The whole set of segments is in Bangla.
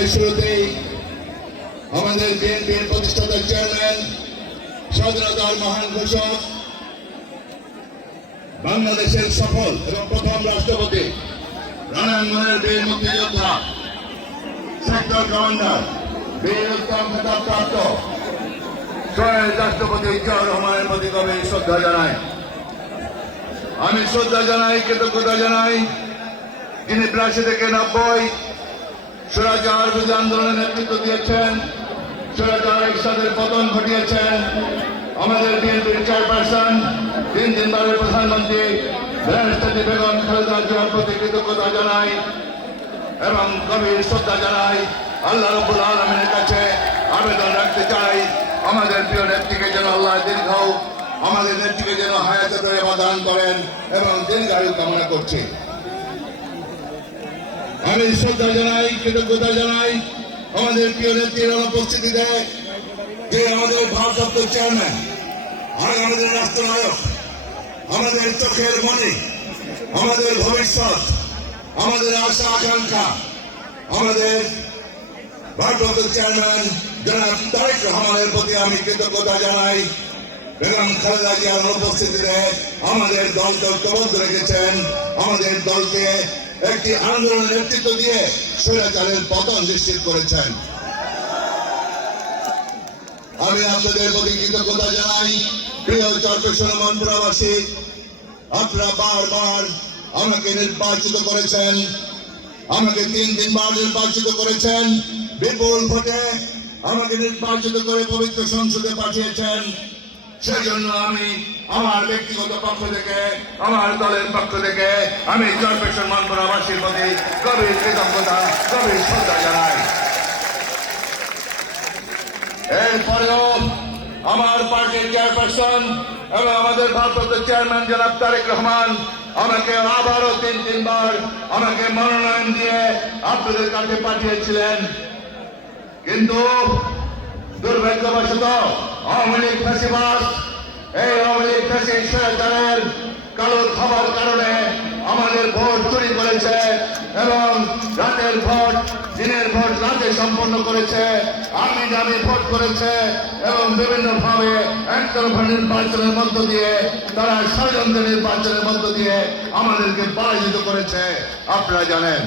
বক্তব্যের শুরুতেই আমাদের বিএনপির প্রতিষ্ঠাতা চেয়ারম্যান, স্বাধীনতার মহান ঘোষক, বাংলাদেশের সফল এবং প্রথম রাষ্ট্রপতি, রণাঙ্গনের বীর মুক্তিযোদ্ধা, সেক্টর কমান্ডার, বীর উত্তম খেতাবপ্রাপ্ত শহীদ রাষ্ট্রপতি জিয়াউর রহমানের প্রতি গভীর শ্রদ্ধা জানাই। আমি শ্রদ্ধা জানাই, কৃতজ্ঞতা জানাই যিনি 82 থেকে 90 স্বৈরাচার বিরোধী আন্দোলনের নেতৃত্ব দিয়েছেন, স্বৈরাচার এরশাদের পতন ঘটিয়েছেন। আমাদের বিএনপির চেয়ারপারসন, 3 বারের প্রধানমন্ত্রী দেশনেত্রী বেগম খালেদা জিয়ার প্রতি কৃতজ্ঞতা জানাই এবং গভীর শ্রদ্ধা জানাই। আল্লাহ রাব্বুল আলামিনের কাছে আবেদন রাখতে চাই, আমাদের প্রিয় নেত্রীকে যেন আল্লাহ দীর্ঘায়ু, আমাদের নেত্রীকে যেন হায়াতে তৈবা দান করেন এবং দীর্ঘায়ু কামনা করছি। আমি শ্রদ্ধা জানাই, কৃতজ্ঞতা জানাই আমাদের প্রিয় নেত্রীর অনুপস্থিতিতে যে আমাদের ভারপ্রাপ্ত চেয়ারম্যান, আমাদের রাষ্ট্রনায়ক, আমাদের চোখের মণি, আমাদের ভবিষ্যৎ, আমাদের আশা আকাঙ্ক্ষা, আমাদের ভারপ্রাপ্ত চেয়ারম্যান জনাব তারেক রহমানের প্রতি আমি কৃতজ্ঞতা জানাই। বেগম খালেদা জিয়ার অনুপস্থিতিতে আমাদের দলকে ঐক্যবদ্ধ রেখেছেন, আমাদের দলকে একটি আন্দোলনের নেতৃত্ব দিয়ে স্বৈরাচারের পতন নিশ্চিত করেছেন। আমি আপনাদের প্রতি কৃতজ্ঞতা জানাই। প্রিয় চরপেশন মন্ত্রণাবাসী, আপনারা বারবার আমাকে নির্বাচিত করেছেন, আমাকে 3 বার নির্বাচিত করেছেন, বিপুল ভোটে আমাকে নির্বাচিত করে পবিত্র সংসদে পাঠিয়েছেন। সেই জন্য আমি আমার ব্যক্তিগত পক্ষ থেকে, আমার দলের পক্ষ থেকে আমি চরপেশন মন্ত্রণাবাসীর প্রতি গভীর কৃতজ্ঞতা, গভীর শ্রদ্ধা জানাই। এরপরেও আমার পার্টির চেয়ারপারসন এবং আমাদের ভারপ্রাপ্ত চেয়ারম্যান জনাব তারেক রহমান আমাকে আবারও 3 বার আমাকে মনোনয়ন দিয়ে আপনাদের কাছে পাঠিয়েছিলেন, কিন্তু দুর্ভাগ্যবশত আওয়ামী লীগ ফ্যাসিবাদ, এই আওয়ামী লীগ ফ্যাসিস্ট স্বৈরাচারের কালো খাবার কারণে আমাদের ভোট চুরি করেছে এবং রাতের ভোট দিনের ভোট রাতে সম্পন্ন করেছে, আমি ভোট করেছে এবং বিভিন্নভাবে একতরফা নির্বাচনের মধ্য দিয়ে, তারা ষড়যন্ত্র নির্বাচনের মধ্য দিয়ে আমাদেরকে পরাজিত করেছে। আপনারা জানেন,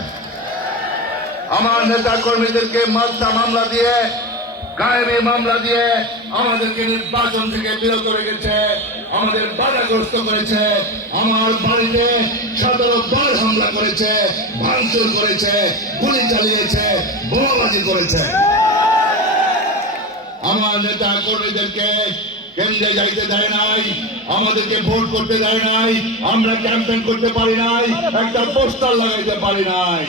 আমার নেতা কর্মীদেরকে মিথ্যা মামলা দিয়ে, গায়েবী মামলা দিয়ে আমাদেরকে নির্বাচন থেকে বিরত রেখেছে, আমাদের বাধাগ্রস্ত করেছে, আমার বাড়িতে 17 বার হামলা করেছে, ভাঙচুর করেছে, গুলি চালিয়েছে, বোমাবাজি করেছে। আমার নেতা কর্মীদেরকে কেন্দ্রে যাইতে দেয় নাই, আমাদেরকে ভোট করতে দেয় নাই, আমরা ক্যাম্পেইন করতে পারি নাই, একটা পোস্টার লাগাইতে পারি নাই।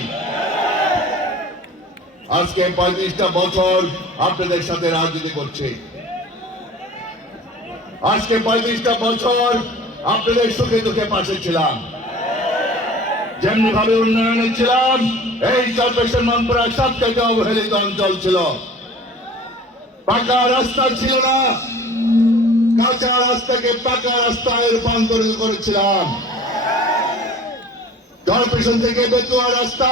আজকে 35টা বছর আপনাদের সাথে রাজনীতি করছি, আজকে 35টা বছর আপনাদের সুখে দুঃখে পাশে ছিলাম, যেমনি ভাবে উন্নয়নে ছিলাম। এই চরপেশন মনপুরা সবথেকে অবহেলিত অঞ্চল ছিল, পাকা রাস্তা ছিল না, কাঁচা রাস্তাকে পাকা রাস্তায় রূপান্তরিত করেছিলাম। চরপেশন থেকে বেতুয়া রাস্তা,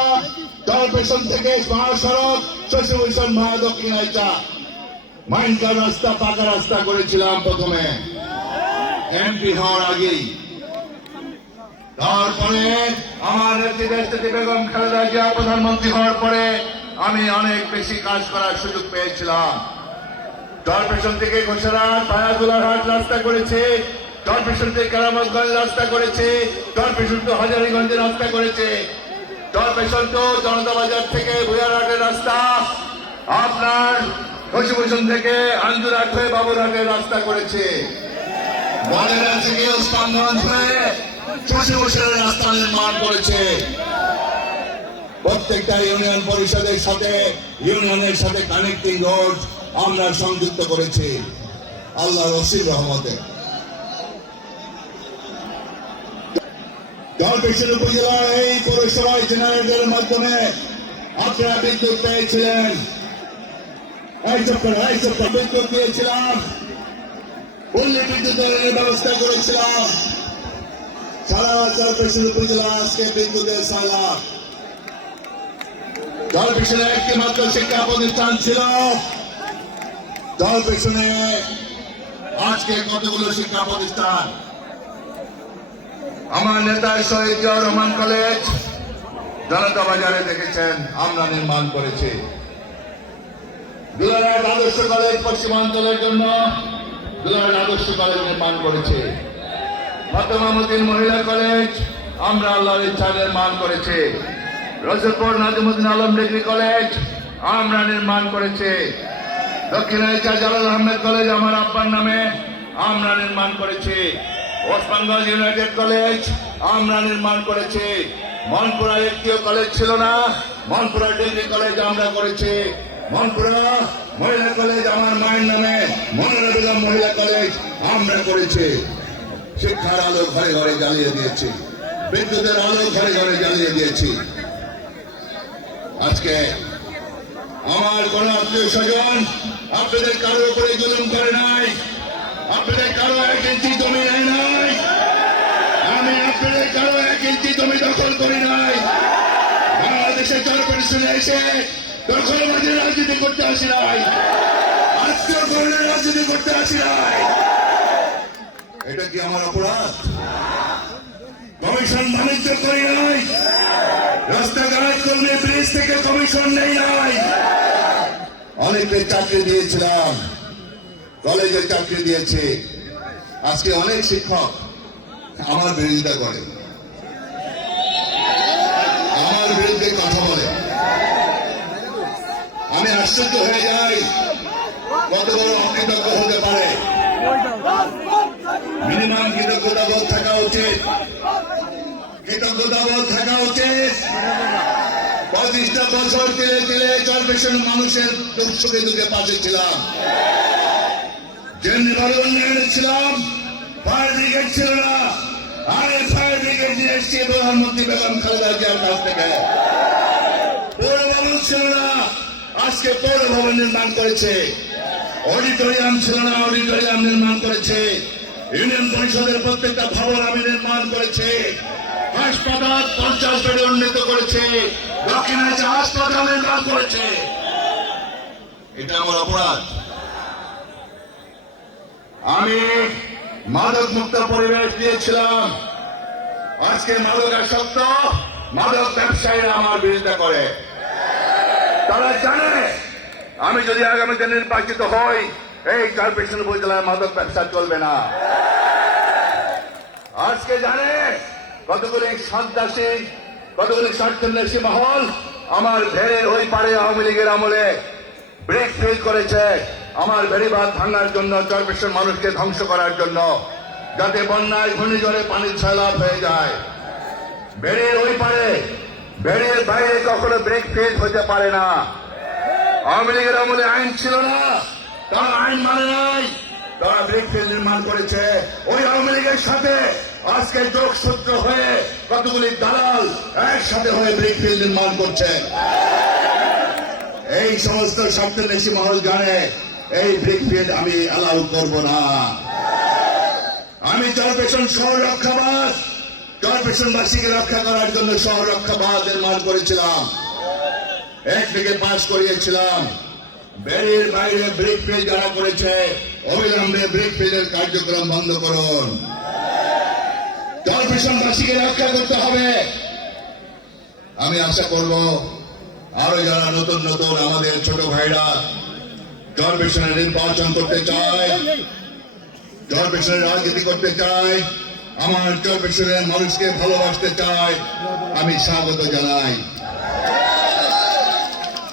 চরপেশন থেকে মহাসড়ক, শশীভূষণ মহাদক্ষিণাইচা, মাইনকার রাস্তা পাকা রাস্তা করেছিলাম প্রথমে এমপি হওয়ার আগেই। তারপরে আমার নেত্রী বেগম খালেদা জিয়া প্রধানমন্ত্রী হওয়ার পরে আমি অনেক বেশি কাজ করার সুযোগ পেয়েছিলাম। চরপেশন থেকে ঘোষারহাট ভায়াগুলারহাট রাস্তা করেছি, চরপেশন থেকে কেরামতগঞ্জ রাস্তা করেছি, চরপেশন টু হাজারীগঞ্জের রাস্তা করেছে, চরপেশন টু জনতা বাজার থেকে ভুয়ারহাটের রাস্তা, আপনার শশীভূষণ থেকে আঞ্জুরহাট হয়ে বাবুরহাটের রাস্তা করেছে, মডেলা থেকে ওসমানগঞ্জ হয়ে শশীভূষণের রাস্তা নির্মাণ করেছে। প্রত্যেকটা ইউনিয়ন পরিষদের সাথে, ইউনিয়নের সাথে কানেক্টিং রোড আমরা সংযুক্ত করেছি আল্লাহর অসীম রহমতে। চরপেশন উপজেলার এই পৌরসভায় জেনারেটরের মাধ্যমে আপনারা বিদ্যুৎ পেয়েছিলেন, এই সপ্তাহ বিদ্যুৎ দিয়েছিলাম, পল্লী বিদ্যুতের ব্যবস্থা করেছিলাম। সারা চরপেশন উপজেলা আজকে বিদ্যুতের সালা। জলপিছনে একটি মাত্র শিক্ষা প্রতিষ্ঠান ছিল, জলপিছনে আজকে কতগুলো শিক্ষা প্রতিষ্ঠান। আমার নেতা শহীদ জিয়াউর রহমান কলেজ জনতা বাজারে দেখেছেন আমরা নির্মাণ করেছি। দুলারায় আদর্শ কলেজ পশ্চিমাঞ্চলের জন্য দুলারায় আদর্শ কলেজ নির্মাণ করেছে। ফাতেমা মতিন মহিলা কলেজ আমরা আল্লাহর ইচ্ছায় নির্মাণ করেছি। রসুলপুর নাজিমুদ্দিন আলম ডিগ্রি কলেজ আমরা নির্মাণ করেছি। দক্ষিণ এশিয়া জালাল আহমেদ কলেজ আমার আব্বার নামে আমরা নির্মাণ করেছি। ওসমানগঞ্জ ইউনাইটেড কলেজ আমরা নির্মাণ করেছি। মনপুরা একটিও কলেজ ছিল না, মনপুরা ডিগ্রি কলেজ আমরা করেছি। মনপুরা মহিলা কলেজ আমার মায়ের নামে মনোরা বেগম মহিলা কলেজ আমরা করেছি। শিক্ষার আলো ঘরে ঘরে জ্বালিয়ে দিয়েছি, বিদ্যুতের আলো ঘরে ঘরে জ্বালিয়ে দিয়েছি। আজকে আমার কোন আত্মীয় স্বজন আপনাদের কারো উপরে জুলুম করে নাই, আপনাদের কারো 1 ইঞ্চি জমি নেয় নাই, আমি আপনাদের কারো 1 ইঞ্চি জমি দখল করি নাই। বাংলাদেশের কর্পোরেশনে এসে দখলবাজির রাজনীতি করতে আসি নাই, আত্মীয় করণের রাজনীতি করতে আসি নাই। এটা কি আমার অপরাধ? কমিশন বাণিজ্য করি নাই, রাস্তাঘাট করলে ব্রিজ থেকে কমিশন নেই নাই। অনেককে চাকরি দিয়েছিলাম, কলেজে চাকরি দিয়েছে। আজকে অনেক শিক্ষক আমার বিরোধিতা করে, আমার বিরুদ্ধে কথা বলে। আমি আশ্চর্য হয়ে যাই কত বড় অকৃতজ্ঞ হতে পারে। মিনিমাম কৃতজ্ঞতাবোধ থাকা উচিত, কৃতজ্ঞতাবোধ থাকা উচিত। 25টা বছর তিলে তিলে কর্পোরেশন মানুষের দুঃখে দুঃখে পাশে ছিলাম, জেনারেল উন্নয়নে ছিলাম, ফায়ার ব্রিগেড ছিল না। আমি ফায়ার ব্রিগেড নিয়ে এসেছি প্রধানমন্ত্রী বেগম খালেদা জিয়ার কাছ থেকে। পৌর ভবন ছিল না, আজকে পৌর ভবন নির্মাণ করেছে। অডিটোরিয়াম ছিল না, অডিটোরিয়াম নির্মাণ করেছে। ইউনিয়ন পরিষদের প্রত্যেকটা ভবন আমি নির্মাণ করেছি। হাসপাতাল 50 বেডে উন্নীত করেছে, দক্ষিণে হাসপাতাল নির্মাণ করেছে। এটা আমার অপরাধ? আমি মাদক মুক্ত পরিবেশ দিয়েছিলাম, আজকে মাদকাসক্ত মাদক ব্যবসায়ীরা আমার বিরোধিতা করে। তারা জানে আমি যদি আগামীতে নির্বাচিত হই এই কর্পোরেশন উপজেলায় মাদক ব্যবসা চলবে না। আজকে জানে কতগুলি সন্ত্রাসী, কতগুলি স্বার্থান্বেষী মহল আমার ভেড়ের ওই পারে আওয়ামী লীগের আমলে ব্রেক ফেল করেছে আমার ভেড়িবাঁধ ভাঙার জন্য, কর্পোরেশন মানুষকে ধ্বংস করার জন্য, যাতে বন্যায় ঘূর্ণিঝড়ে পানির সয়লাভ হয়ে যায়। ভেড়ির ওই পারে, ভেড়ির বাইরে কখনো ব্রেক ফেল হতে পারে না। আওয়ামী লীগের আমলে আইন ছিল না, তারা আইন মানে নাই, তারা ব্রেক ফেল নির্মাণ করেছে। ওই আওয়ামী লীগের সাথে আজকে যোগসূত্র হয়ে কতগুলি দালাল একসাথে হয়ে ব্রেক ফেল নির্মাণ করছে। এই সমস্ত স্বার্থান্বেষী মহল জানে এই ব্রেক ফেল আমি অ্যালাউ করব না। আমি কর্পোরেশন শহর রক্ষাবাদ, কর্পোরেশনবাসীকে রক্ষা করার জন্য শহর রক্ষাবাদ নির্মাণ করেছিলাম, 1 থেকে 5 করিয়েছিলাম। বেড়ির বাইরে ব্রেক ফেল যারা করেছে অবিলম্বে ব্রেক ফেলের কার্যক্রম বন্ধ করুন। কর্পোরেশনবাসীকে রক্ষা করতে হবে। আমি আশা করব আরো যারা নতুন নতুন আমাদের ছোট ভাইরা কর্পোরেশনে নির্বাচন করতে চায়, কর্পোরেশনে রাজনীতি করতে চায়, আমার কর্পোরেশনের মানুষকে ভালোবাসতে চায়, আমি স্বাগত জানাই।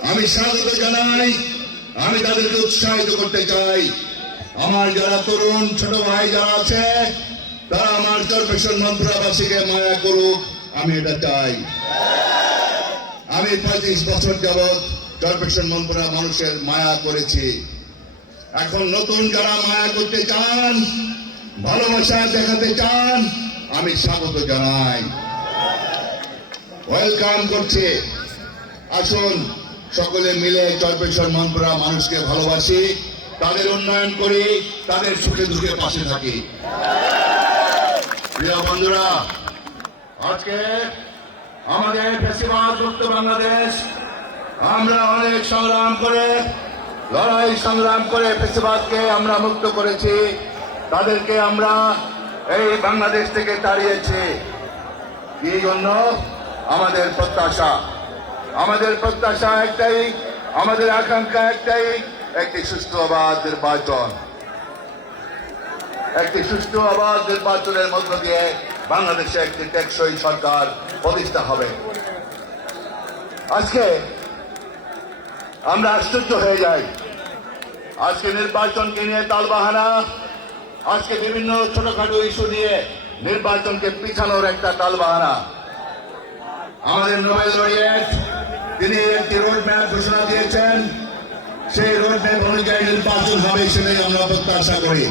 আমি স্বাগত জানাই, আমি তাদেরকে উৎসাহিত করতে চাই। আমার যারা তরুণ ছোট ভাই যারা আছে তারা আমার কর্পোরেশন মন্ত্রাবাসীকে মায়া করুক, আমি এটা চাই। আমি 35 বছর যাবৎ কর্পোরেশন মন্ত্রা মানুষের মায়া করেছি। এখন নতুন যারা মায়া করতে চান, ভালোবাসা দেখাতে চান, আমি স্বাগত জানাই, ওয়েলকাম করছি। আসুন সকলে মিলে কর্পোরেশন মন্ত্রা মানুষকে ভালোবাসি, তাদের উন্নয়ন করি, তাদের সুখে দুঃখে পাশে থাকি। প্রিয় বন্ধুরা, আজকে আমাদের ফ্যাসিবাদ মুক্ত বাংলাদেশ আমরা অনেক সংগ্রাম করে লড়াই সংগ্রাম করে ফেসিবাদকে আমরা মুক্ত করেছি, তাদেরকে আমরা এই বাংলাদেশ থেকে তাড়িয়েছি। এই জন্য আমাদের প্রত্যাশা একটাই, আমাদের আকাঙ্ক্ষা একটাই, একটি সুষ্ঠু অবাধ নির্বাচন। একটি সুষ্ঠু অবাধ নির্বাচনের মধ্য দিয়ে বাংলাদেশে একটি টেকসই সরকার প্রতিষ্ঠা হবে। আজকে আমরা আশ্চর্য হয়ে যাই, আজকে নির্বাচনকে নিয়ে তালবাহানা, আজকে বিভিন্ন ছোটখাটো ইস্যু নিয়ে নির্বাচনকে পিছানোর একটা তালবাহানা। আমাদের নোবেল লরিয়েট তিনি একটি রোড ম্যাপ ঘোষণা দিয়েছেন, সেই রোড ম্যাপ অনুযায়ী নির্বাচন হবে, সেটাই আমরা প্রত্যাশা করি।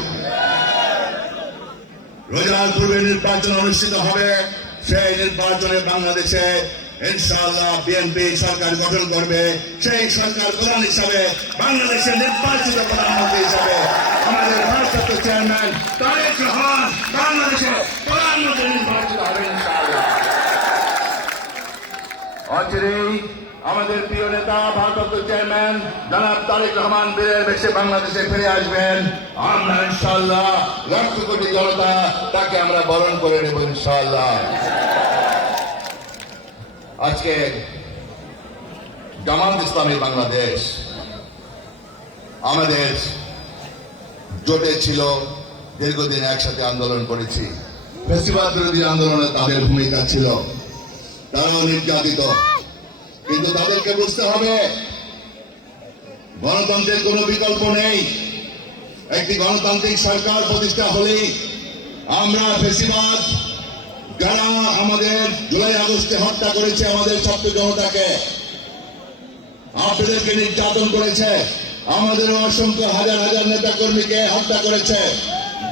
রোজার পূর্বে নির্বাচন অনুষ্ঠিত হবে, সেই নির্বাচনে বাংলাদেশে ইনশাআল্লাহ বিএনপি সরকার গঠন করবে। সেই সরকার প্রধান হিসাবে বাংলাদেশের নির্বাচিত প্রধানমন্ত্রী হিসাবে আমাদের ভারপ্রাপ্ত চেয়ারম্যান তারেক রহমান বাংলাদেশের প্রধানমন্ত্রী নির্বাচিত হবে ইনশাআল্লাহ। অচিরেই আমাদের প্রিয় নেতা ভারপ্রাপ্ত চেয়ারম্যান জনাব তারেক রহমান বীরের বেশে বাংলাদেশে ফিরে আসবেন। আমরা ইনশাআল্লাহ লক্ষ কোটি জনতা তাকে আমরা বরণ করে নেব ইনশাআল্লাহ। আজকে জামাত ইসলামী বাংলাদেশ আমাদের জোটে ছিল, দীর্ঘদিন একসাথে আন্দোলন করেছি। ফেসিবাদ বিরোধী আন্দোলনে তাদের ভূমিকা ছিল, তারাও নির্যাতিত, কিন্তু তাদেরকে বুঝতে হবে গণতন্ত্রের কোনো বিকল্প নেই। একটি গণতান্ত্রিক সরকার প্রতিষ্ঠা হলেই আমরা ফেসিবাদ, যারা আমাদের জুলাই আগস্টে হত্যা করেছে আমাদের ছাত্র জনতাকে, আপনাদেরকে নির্যাতন করেছে, আমাদের অসংখ্য হাজার হাজার নেতা কর্মীকে হত্যা করেছে,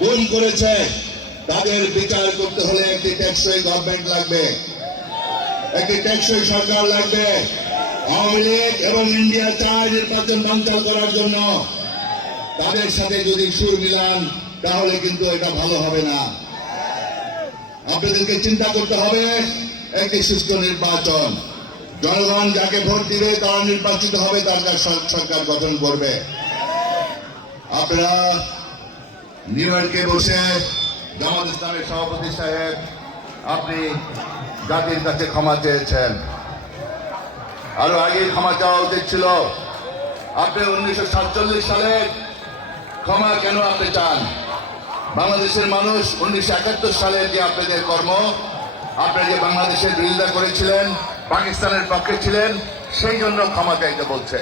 গুম করেছে, তাদের বিচার করতে হলে একটি টেকসই গভর্নমেন্ট লাগবে, একটি টেকসই সরকার লাগবে। আওয়ামী লীগ এবং ইন্ডিয়া চায় নির্বাচন বানচাল করার জন্য। তাদের সাথে যদি সুর মিলান তাহলে কিন্তু এটা ভালো হবে না। আপনাদেরকে চিন্তা করতে হবে একটি সুষ্ঠু নির্বাচন। জনগণ যাকে ভোট দিবে তারা নির্বাচিত হবে, তার সরকার গঠন করবে। আপনারা নিউ ইয়র্কে বসে জামাত ইসলামের সভাপতি সাহেব, আপনি জাতির কাছে ক্ষমা চেয়েছেন, আরো আগে ক্ষমা চাওয়া উচিত ছিল। আপনি 1947 সালে ক্ষমা কেন আপনি চান? বাংলাদেশের মানুষ 1971 সালে যে আপনাদের কর্ম, আপনারা যে বাংলাদেশের বিরোধিতা করেছিলেন, পাকিস্তানের পক্ষে ছিলেন, সেই জন্য ক্ষমা চাইতে বলছে।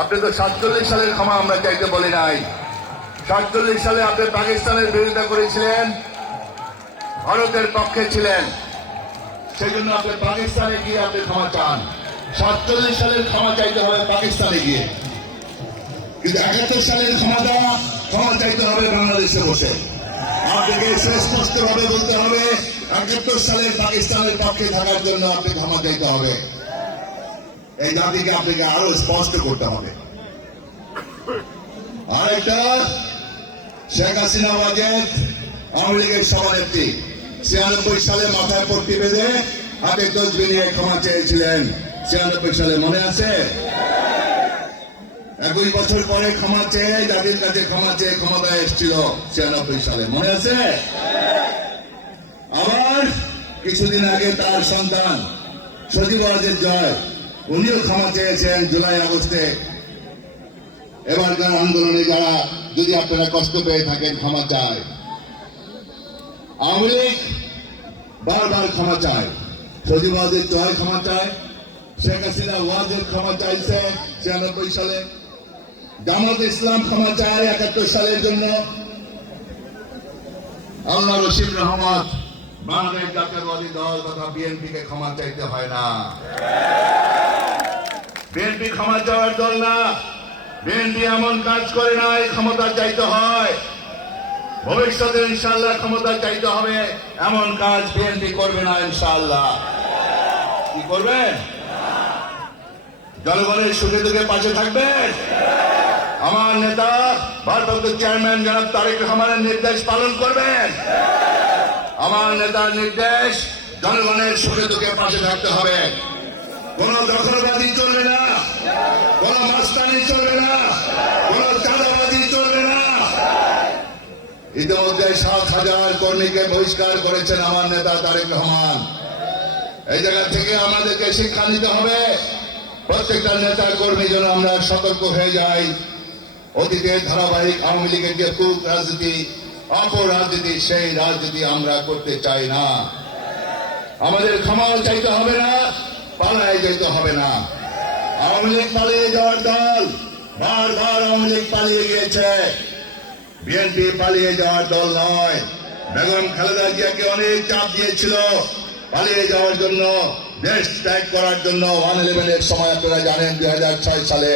আপনি তো 47 সালের ক্ষমা আমরা চাইতে বলি নাই। 47 সালে আপনি পাকিস্তানের বিরোধিতা করেছিলেন, ভারতের পক্ষে ছিলেন, সেই জন্য আপনি পাকিস্তানে গিয়ে আপনি ক্ষমা চান। 47 সালের ক্ষমা চাইতে হবে পাকিস্তানে গিয়ে, কিন্তু 71 সালের ক্ষমা চাইতে হবে বাংলাদেশে বসে। আপনাকে স্পষ্টভাবে বলতে হবে 71 সালের পাকিস্তানের পক্ষে থাকার জন্য আপনি ক্ষমা চাইতে হবে। এই জাতিকে আপনাকে আরো স্পষ্ট করতে হবে। আরেকটা, শেখ হাসিনা ওয়াজেদ আওয়ামী লীগের সভানেত্রী 96 সালে মাথায় পট্টি বেঁধে হাতে তসবিহ নিয়ে ক্ষমা চেয়েছিলেন। 96 সালে মনে আছে? 21 বছর পরে ক্ষমা চেয়ে, জাতির কাছে ক্ষমা চেয়ে ক্ষমতায় এসেছিল 96 সালে, মনে আছে? আবার কিছুদিন আগে তার সন্তান সজীব ওয়াজেদ জয়, উনিও ক্ষমা চেয়েছেন জুলাই আগস্টে। এবারকার আন্দোলনে যারা যদি আপনারা কষ্ট পেয়ে থাকেন, ক্ষমা চায়। আওয়ামী লীগ বারবার ক্ষমা চায়, সজীব ওয়াজেদ জয় ক্ষমা চায়, শেখ হাসিনা ওয়াজেদ ক্ষমা চাইছে 96 সালে, জামাত ইসলাম ক্ষমা চায় 71 সালের জন্য। আল্লাহ রশিদ রহমত বাংলাদেশ জাতীয়তাবাদী দল তথা বিএনপি কে ক্ষমা চাইতে হয় না। বিএনপি ক্ষমা চাওয়ার দল না। বিএনপি এমন কাজ করে না, ক্ষমতা চাইতে হয়। ভবিষ্যতে ইনশাআল্লাহ ক্ষমতা চাইতে হবে, এমন কাজ বিএনপি করবে না ইনশাআল্লাহ। কি করবেন? জনগণের সুখে দুঃখে পাশে থাকবেন। আমার নেতা ভারপ্রাপ্ত চেয়ারম্যান জনাব তারেক রহমানের নির্দেশ পালন করবেন। আমার নেতার নির্দেশ, জনগণের সুখে দুঃখে পাশে থাকতে হবে। কোন দখলবাদী চলবে না, কোন মাস্তানি চলবে না, কোন চাঁদাবাজি চলবে না। ইতিমধ্যে 7,000 কর্মীকে বহিষ্কার করেছেন আমার নেতা তারেক রহমান। এই জায়গা থেকে আমাদেরকে শিক্ষা নিতে হবে, প্রত্যেকটা নেতা কর্মী যেন আমরা সতর্ক হয়ে যাই। অতীতে ধারাবাহিক আওয়ামী লীগের যে কূপ রাজনীতি, অপরাজনীতি, সেই রাজনীতি আমরা করতে চাই না। আমাদের ক্ষমাও চাইতে হবে না, পালায় যেতে হবে না। আওয়ামী লীগ পালিয়ে যাওয়ার দল, বারবার আওয়ামী লীগ পালিয়ে গিয়েছে, বিএনপি পালিয়ে যাওয়ার দল নয়। বেগম খালেদা জিয়াকে অনেক চাপ দিয়েছিল পালিয়ে যাওয়ার জন্য, দেশ ত্যাগ করার জন্য। 1/11-এর সময় আপনারা জানেন 2006 সালে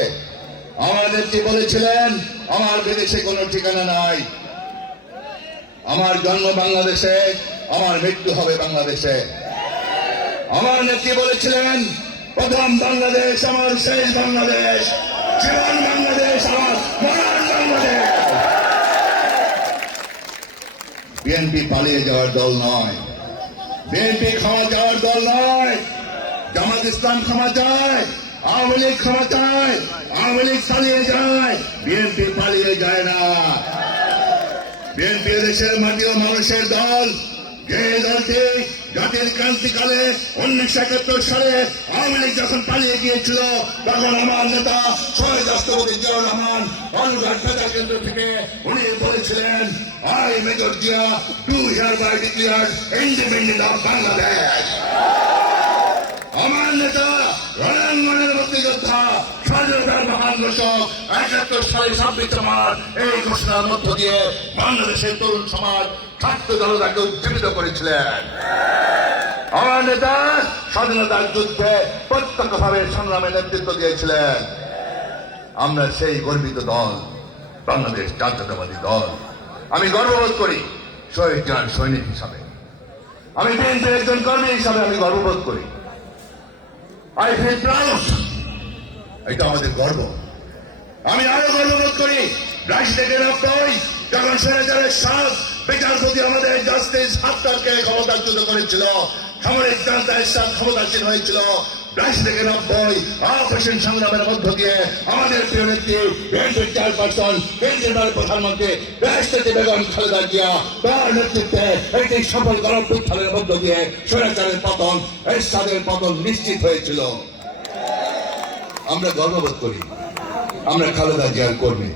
আমার নেত্রী বলেছিলেন আমার বিদেশে কোনো ঠিকানা নাই, আমার জন্ম বাংলাদেশে, আমার মৃত্যু হবে বাংলাদেশে। আমার নেত্রী বলেছিলেন প্রথম বাংলাদেশ আমার শেষ বাংলাদেশ, জীবন বাংলাদেশ আমার মরণ বাংলাদেশ। বিএনপি পালিয়ে যাওয়ার দল নয়, বিএনপি ক্ষমা যাওয়ার দল নয়। জামাত ইসলাম ক্ষমা চায়, আওয়ামী লীগ ক্ষমা চায়, আওয়ামী লীগ পালিয়ে যায়, বিএনপি পালিয়ে যায় না। বিএনপি দেশের মাটি ও মানুষের দল, যে দলটি জাতির ক্রান্তিকালে 1971 সালে আওয়ামী লীগ যখন পালিয়ে গিয়েছিল, তখন আমার নেতা শহীদ রাষ্ট্রপতি জিয়াউর রহমান বালুরঘাট বেতার কেন্দ্র থেকে উনি বলেছিলেন, I Major Jia do hereby declare independent of Bangladesh. আমার নেতা রণাঙ্গনের মুক্তিযোদ্ধা, স্বাধীনতার মহান ঘোষক 71 সালে 26 মার্চ এই ঘোষণার মধ্য দিয়ে বাংলাদেশের তরুণ সমাজ ছাত্র জনতাকে উজ্জীবিত করেছিলেন। আমার নেতা স্বাধীনতার যুদ্ধে প্রত্যক্ষভাবে সংগ্রামে নেতৃত্ব দিয়েছিলেন। আমরা সেই গর্বিত দল, বাংলাদেশ জাতীয়তাবাদী দল। আমি গর্ববোধ করি শহীদ জিয়ার সৈনিক হিসাবে, আমি বিএনপির একজন কর্মী হিসাবে আমি গর্ববোধ করি। I feel proud. এটা আমাদের গর্ব। আমি আরো গর্ববোধ করি 22 থেকে 90 যখন স্বৈরাচারের বিচারপতি আমাদের জাস্টিস হাফতারকে ক্ষমতাচ্যুত করেছিল, সামরিক জনতা ইসলাম ক্ষমতাসীন হয়েছিল। 22 থেকে 90 অপসীম সংগ্রামের মধ্য দিয়ে আমাদের প্রিয় নেত্রী বিএনপির চেয়ারপারসন, কেন্দ্রের প্রধানমন্ত্রী রাষ্ট্রপতি বেগম খালেদা জিয়া তার নেতৃত্বে একটি সফল গণঅভ্যুত্থানের মধ্য দিয়ে স্বৈরাচারের পতন, এরশাদের পতন নিশ্চিত হয়েছিল। আমরা গর্ববোধ করি, আমরা খালেদা জিয়ার কর্মী,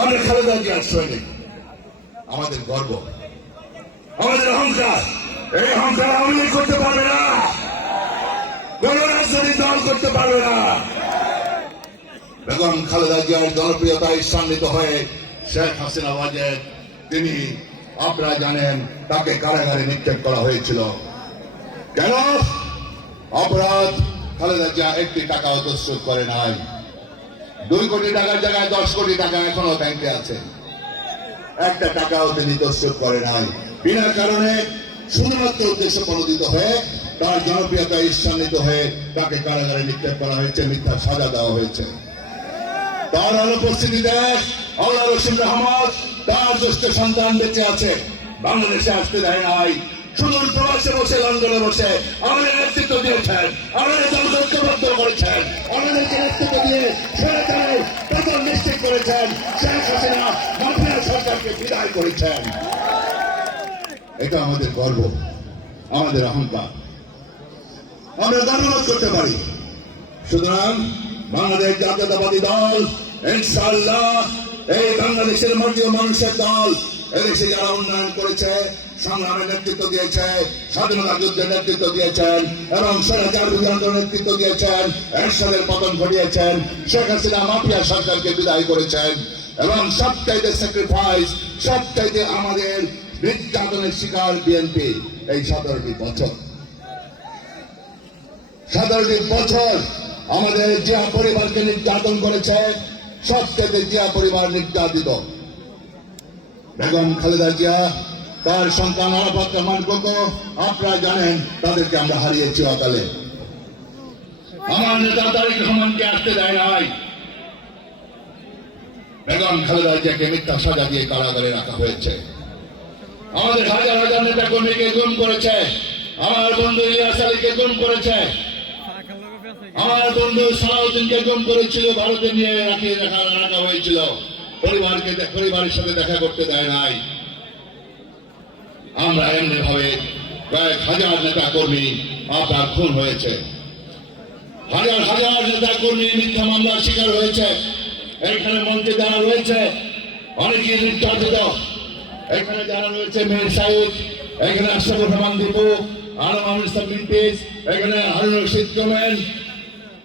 আমরা খালেদা জিয়ার সৈনিক। আমাদের গর্ব, আমাদের অহংকার। এই অহংকার আওয়ামী লীগ করতে পারবে না, কোন রাজনৈতিক দল করতে পারবে না। বেগম খালেদা জিয়ার জনপ্রিয়তায় সম্মানিত হয়ে শেখ হাসিনা ওয়াজেদ, তিনি আপনারা জানেন তাকে কারাগারে নিক্ষেপ করা হয়েছিল। কেন? অপরাধ, খালেদা জিয়া 1 টাকাও তসরুপ করে নাই। 2 কোটি টাকার জায়গায় 10 কোটি টাকা এখনো ব্যাংকে আছে, 1 টাকাও তিনি তসরুপ করে নাই। বিনা কারণে শুধুমাত্র উদ্দেশ্য প্রণোদিত হয়ে তার জনপ্রিয়তা ঈর্ষান্বিত হয়ে তাকে কারাগারে নিক্ষেপ করা হয়েছে, মিথ্যা সাজা দেওয়া হয়েছে। তার অনুপস্থিতিতে আল্লাহ রসিম রহমত তার জ্যেষ্ঠ সন্তান বেঁচে আছে, বাংলাদেশে আসতে দেয় নাই। সুদূর প্রবাসে বসে, লন্ডনে বসে আমাদের নেতৃত্ব দিয়েছেন, আমাদের দলকে ঐক্যবদ্ধ করেছেন, আমাদেরকে নেতৃত্ব দিয়ে স্বৈরাচারের পতন নিশ্চিত করেছেন, শেখ হাসিনা মাফিয়া সরকারকে বিদায় করেছেন। এটা আমাদের গর্ব, আমাদের অহংকার, আমরা গর্ববোধ করতে পারি। সুতরাং বাংলাদেশ জাতীয়তাবাদী দল ইনশাআল্লাহ এই বাংলাদেশের মাটি ও মানুষের দল, এদেশে যারা উন্নয়ন করেছে, সংগ্রামে নেতৃত্ব দিয়েছে, স্বাধীনতা যুদ্ধের নেতৃত্ব দিয়েছেন এবং স্বৈরাচার বিরোধী নেতৃত্ব দিয়েছেন, এরশাদের পতন ঘটিয়েছেন, শেখ হাসিনা মাফিয়া সরকারকে বিদায় করেছেন এবং সবচাইতে স্যাক্রিফাইস, সবচাইতে আমাদের নির্যাতনের শিকার বিএনপি। এই 17টি বছর, 17টি বছর আমাদের জিয়া পরিবারকে নির্যাতন করেছে, সবচেয়ে জিয়া পরিবার নির্যাতিত। বেগম খালেদা জিয়া, তার সন্তান আরাফাত রহমান কোকো, আপনারা জানেন তাদেরকে আমরা হারিয়েছি অকালে। আমার নেতা তারেক রহমানকে আসতে দেয় নাই, বেগম খালেদা জিয়াকে মিথ্যা সাজা দিয়ে কারাগারে রাখা হয়েছে। আমাদের হাজার হাজার নেতা কর্মীকে গুম করেছে, আমার বন্ধু ইলিয়াস আলীকে গুম করেছে। আমার বন্ধু সালাউদ্দিনকে গুম করেছিল, ভারতে নিয়ে রাখা হয়েছিল, পরিবারের সাথে দেখা করতে দেয় নাই। আমরা এমনি ভাবে কয়েক হাজার নেতা কর্মী আপনার খুন হয়েছে, হাজার হাজার নেতা কর্মী মিথ্যা মামলার শিকার হয়েছে। এখানে মঞ্চে যারা রয়েছে অনেকে নির্যাতিত, এখানে যারা রয়েছে মেহের সাহেব, এখানে আশরাফুর রহমান দীপু, আলম ইসলাম মিন্টিস, এখানে হারুন রশিদ কমেন,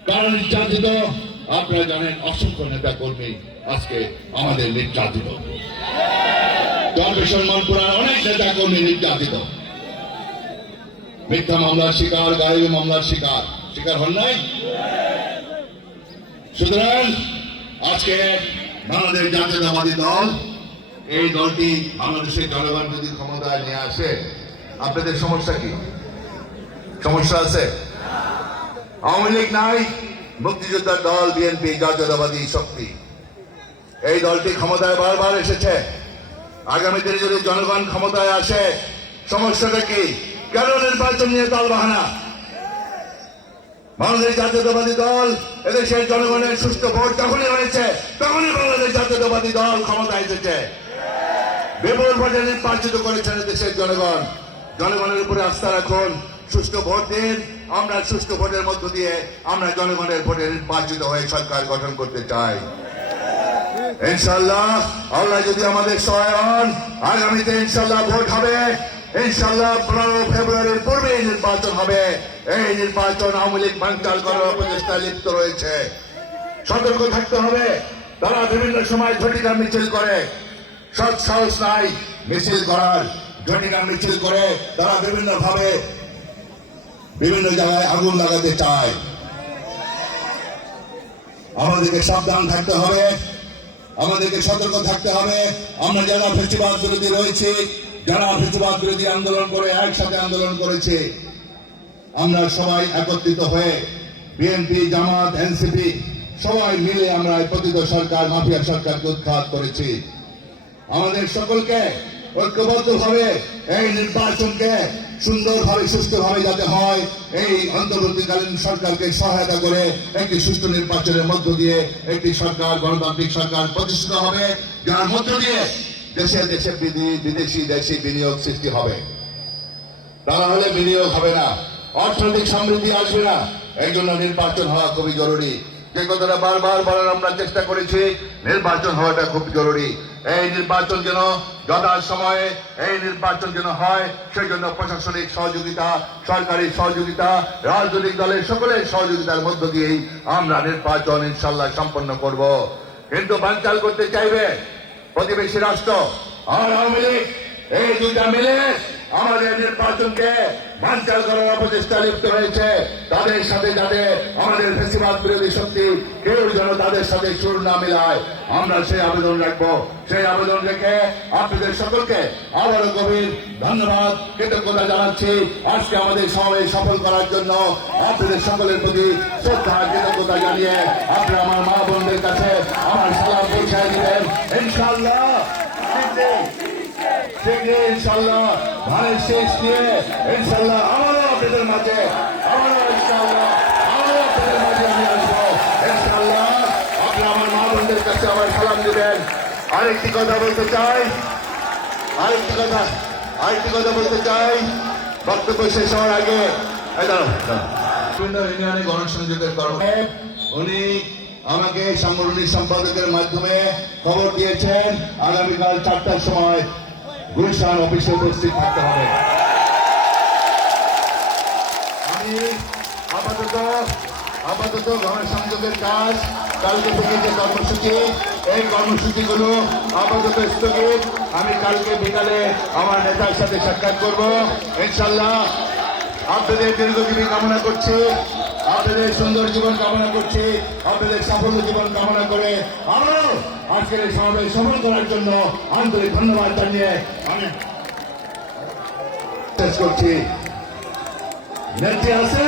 কারা নির্যাতিত আপনারা জানেন। অসংখ্য নেতা কর্মী আজকে আমাদের নির্যাতিত, দরবেশ মানপুরার অনেক নেতা কর্মী নির্যাতিত, মিথ্যা মামলার শিকার, গাড়ি মামলার শিকার হন নাই। সুতরাং আজকে বাংলাদেশ জাতীয়তাবাদী দল, এই দলটি বাংলাদেশের জনগণ যদি ক্ষমতায় নিয়ে আসে, আপনাদের সমস্যা কি? সমস্যা আছে? আওয়ামী লীগ নাই, মুক্তিযোদ্ধার দল বিএনপি জাতীয়তাবাদী শক্তি, এই দলটি ক্ষমতায় বারবার এসেছে। আগামী দিনে যদি জনগণ ক্ষমতায় আসে, সমস্যাটা কি? কেন নির্বাচন নিয়ে তালবাহানা? বাংলাদেশ জাতীয়তাবাদী দল, এদেশের জনগণের সুষ্ঠু ভোট যখনই হয়েছে তখনই বাংলাদেশ জাতীয়তাবাদী দল ক্ষমতায় এসেছে। বিপুল ভোটে নির্বাচিত করেছেন দেশের জনগণ। জনগণের উপরে আস্থা রাখুন, সুষ্ঠু ভোট দিন। আমরা সুষ্ঠু ভোটের মধ্য দিয়ে আমরা জনগণের ভোটে নির্বাচিত হয়ে সরকার গঠন করতে চাই। ইনশাআল্লাহ আল্লাহ যদি আমাদের সহায় হন, আগামীতে ইনশাআল্লাহ ভোট হবে। ইনশাআল্লাহ 15 ফেব্রুয়ারির পূর্বেই নির্বাচন হবে। এই নির্বাচন আওয়ামী লীগ বানচাল করার অপচেষ্টায় লিপ্ত রয়েছে। সতর্ক থাকতে হবে। তারা বিভিন্ন সময় ঝটিকা মিছিল করে, সৎ সাহস নাই মিছিল করার। ঝটিকা মিছিল করে তারা বিভিন্ন ভাবে বিভিন্ন জায়গায় আগুন লাগাতে চায়। আমাদেরকে সাবধান থাকতে হবে, আমাদেরকে সতর্ক থাকতে হবে। আমরা যারা ফেসিবাদ বিরোধী রয়েছি, যারা ফেসিবাদ বিরোধী আন্দোলন করে একসাথে আন্দোলন করেছে, আমরা সবাই একত্রিত হয়ে বিএনপি, জামাত, এনসিপি সবাই মিলে আমরা পতিত সরকার, মাফিয়া সরকারকে উৎখাত করেছি। আমাদের সকলকে ঐক্যবদ্ধভাবে এই নির্বাচনকে সুন্দরভাবে সুষ্ঠুভাবে যাতে হয়, এই অন্তর্বর্তীকালীন সরকারকে সহায়তা করে একটি সুষ্ঠু নির্বাচনের মধ্য দিয়ে একটি সরকার, গণতান্ত্রিক সরকার প্রতিষ্ঠিত হবে, যার মধ্য দিয়ে দেশে দেশে বিদেশি বিনিয়োগ সৃষ্টি হবে। তারা হলে বিনিয়োগ হবে না, অর্থনৈতিক সমৃদ্ধি আসবে না। এই জন্য নির্বাচন হওয়া খুবই জরুরি। যে কথাটা বারবার বলার আমরা চেষ্টা করেছি, নির্বাচন হওয়াটা খুব জরুরি। এই নির্বাচন যেন যথা সময়ে এই নির্বাচন যেন হয়, সেই জন্য প্রশাসনিক সহযোগিতা, সরকারি সহযোগিতা, রাজনৈতিক দলের সকলের সহযোগিতার মধ্য দিয়েই আমরা নির্বাচন ইনশাল্লাহ সম্পন্ন করব। কিন্তু বানচাল করতে চাইবে প্রতিবেশী রাষ্ট্র আর আওয়ামী লীগ, এই দুইটা মিলে আমাদের নির্বাচনকে বানচাল করার অপচেষ্টা লিপ্ত হয়েছে। তাদের সাথে যাতে আমাদের ফেসিবাদ বিরোধী শক্তি কেউ যেন তাদের সাথে সুর না মিলায়, আমরা সেই আবেদন রাখবো। সেই আবেদন রেখে আপনাদের সকলকে আবারও গভীর ধন্যবাদ, কৃতজ্ঞতা জানাচ্ছি। আজকে আমাদের সমাবেশ সফল করার জন্য আপনাদের সকলের প্রতি শ্রদ্ধা, কৃতজ্ঞতা জানিয়ে আপনারা আমার মা বোনদের কাছে আমার সালাম পৌঁছায় দিবেন। ইনশাআল্লাহ ইনশাআল্লাহ ধানের শেষ দিয়ে ইনশাআল্লাহ আমারও আপনাদের মাঝে ইনশাআল্লাহ আপনাদের মাঝে আমি আসবো। ইনশাআল্লাহ আপনারা আমার মা বোনদের কাছে আমার সালাম দিবেন। আরেকটি কথা বলতে চাই, বক্তব্য শেষ হওয়ার আগে ইউনিয়নে গণসংযোগের কর্মী উনি আমাকে সাংগঠনিক সম্পাদকের মাধ্যমে খবর দিয়েছেন আগামীকাল 4টার সময় গুলশান অফিসে উপস্থিত থাকতে হবে। আমি আপাতত গণসংযোগের কাজ কালকে থেকে যে কর্মসূচি, এই কর্মসূচিগুলো আপাতত স্থগিত। আমি কালকে বিকালে আমার নেতার সাথে সাক্ষাৎ করব। ইনশাল্লাহ আপনাদের দীর্ঘজীবী কামনা করছি, আপনাদের সুন্দর জীবন কামনা করছি, আপনাদের সাফল্য জীবন কামনা করে আমরাও আজকের এই সমাবেশ সফল করার জন্য আন্তরিক ধন্যবাদ জানিয়ে আমি শেষ করছি। নেত্রী আছে।